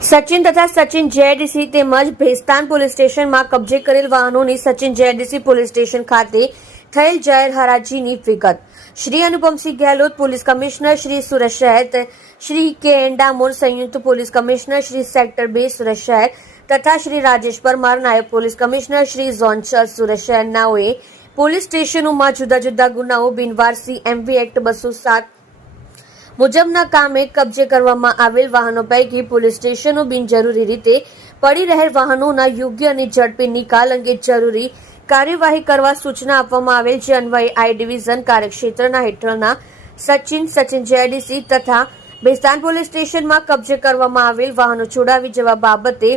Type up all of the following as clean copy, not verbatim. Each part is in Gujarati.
સચિન તથા સચિન જેડીસી તેમજ ભેસ્તાન પોલીસ સ્ટેશનમાં કબજે કરેલ વાહનોની સચિન જેડીસી પોલીસ સ્ટેશન ખાતે થયેલ જાહેર હરાજીની વિગત. શ્રી અનુપમસિંહ ગેહલોત પોલીસ કમિશનર શ્રી સુરત શહેર, શ્રી કે એન ડામોર સંયુક્ત police commissioner Shri sector 2 Surat શહેર તથા શ્રી રાજેશ પરમાર નાયબ police commissioner Shri zone 6 Surat શહેરનાઓએ પોલીસ સ્ટેશનોમાં જુદા જુદા ગુનાઓ બિનવારસી એમવી એક્ટ 207 મુજબના કામે કબજે કરવામાં આવેલ વાહનો પૈકી પોલીસ સ્ટેશનો બિનજરૂરી રીતે પડી રહેલ વાહનોના યોગ્ય અને ઝડપી નિકાલ અંગે જરૂરી કાર્યવાહી કરવા સૂચના આપવામાં આવેલ, જે અન્વયે આઈ ડિવિઝન કાર્યક્ષેત્રના હેઠળના સચિન જેડીસી તથા ભેસ્તાન પોલીસ સ્ટેશનમાં કબજે કરવામાં આવેલ વાહનો છોડાવી જવા બાબતે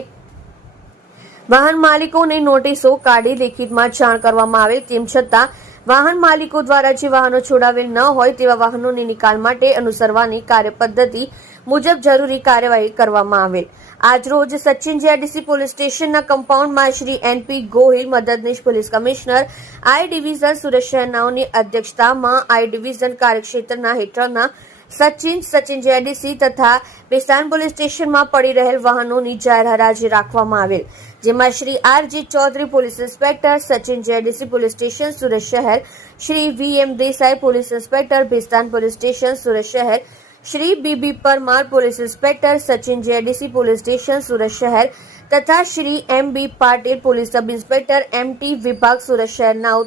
વાહન માલિકોને નોટિસો કાઢી લેખિતમાં જાણ કરવામાં આવેલ. તેમ છતાં વાહન માલિકો દ્વારા જે વાહનો છોડાવેલ ન હોય તેવા વાહનોની નિકાલ માટે અનુસરવાની કાર્યપદ્ધતિ મુજબ જરૂરી કાર્યવાહી કરવામાં આવેલ. આજરોજ સચિન જેડીસી પોલીસ સ્ટેશનના કમ્પાઉન્ડમાં શ્રી એનપી ગોહિલ મદદનીશ police commissioner I division Surat શહેરનાઓની અધ્યક્ષતામાં આઈ ડિવિઝન કાર્યક્ષેત્રના હેઠળના સચિન જેડીસી તથા ભેસ્તાન પોલીસ સ્ટેશનમાં પડી રહેલ વાહનોની જાહેર હરાજી રાખવામાં આવેલ, જેમાં Shri RG Chaudhary police inspector Sachin JDC police station Surat શહેર, Shri VM Desai police inspector Bhestan police station Surat શહેર, Shri BB Parmar police inspector Sachin JDC police station Surat શહેર તથા Shri M B Patil police sub inspector MT વિભાગ સુરત શહેરનાઓ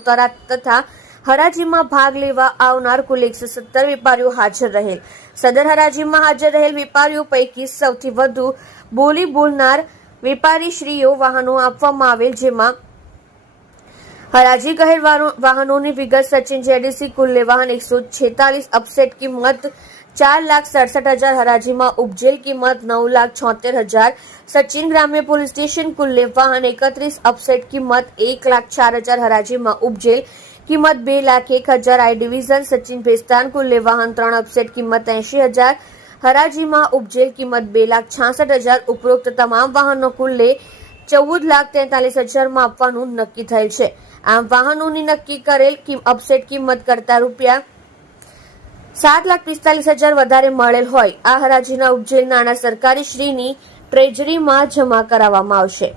તથા હરાજીમાં ભાગ લેવા આવનાર કુલ 117 વેપારીઓ હાજર રહેલ. સદર હરાજીમાં હાજર રહેલ વેપારીઓ પૈકી સૌથી વધુ બોલી બોલનાર વેપારીશ્રીઓ વાહનો આપવામાં આવેલ, જેમાં હરાજી કહેલ વાહનોની વિગત સચિન જેડીસી કુલ્લે વાહન 146, અપસેટ કિંમત 4,67,000, હરાજીમાં ઉપજેલ કિંમત 9,76,000. સચિન ગ્રામ્ય પોલીસ સ્ટેશન કુલ્લે વાહન 31, અપસેટ કિંમત 1,04,000, હરાજીમાં ઉપજેલ કિંમત 2,01,000. આઈ ડિવિઝન સચિન ભેસ્તાન કુલ્લે વાહન 3, અપસેટ કિંમત 80,000, હરાજીમાં ઉપજેલ કિંમત 2,66,000. ઉપરોક્ત તમામ વાહનો કુલ્લે 14,43,000 માં આપવાનું નક્કી થયેલ છે. આમ વાહનોની નક્કી કરેલ અપસેટ કિંમત કરતા રૂપિયા 7,45,000 વધારે મળેલ હોય. આ હરાજીના ઉપજેલ નાણાં સરકારી શ્રીની ટ્રેજરીમાં જમા કરાવવામાં આવશે.